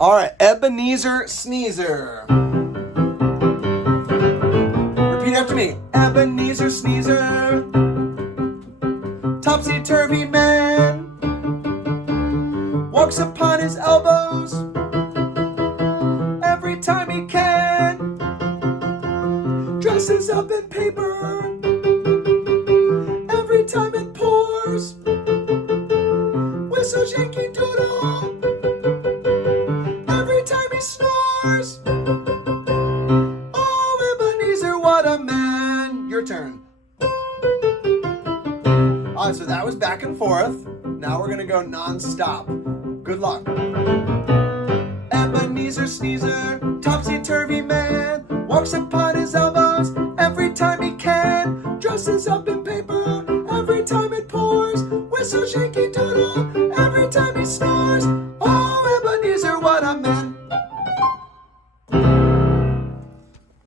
All right, Ebenezer Sneezer. Repeat after me. Ebenezer Sneezer. Topsy-turvy man. Walks upon his elbows every time he can. Dresses up in paper every time it pours. Whistles Yankee Doodle every time he snores. Oh, Ebenezer, what a man. Your turn. Alright, so that was back and forth. Now we're gonna go non-stop. Good luck. Ebenezer Sneezer.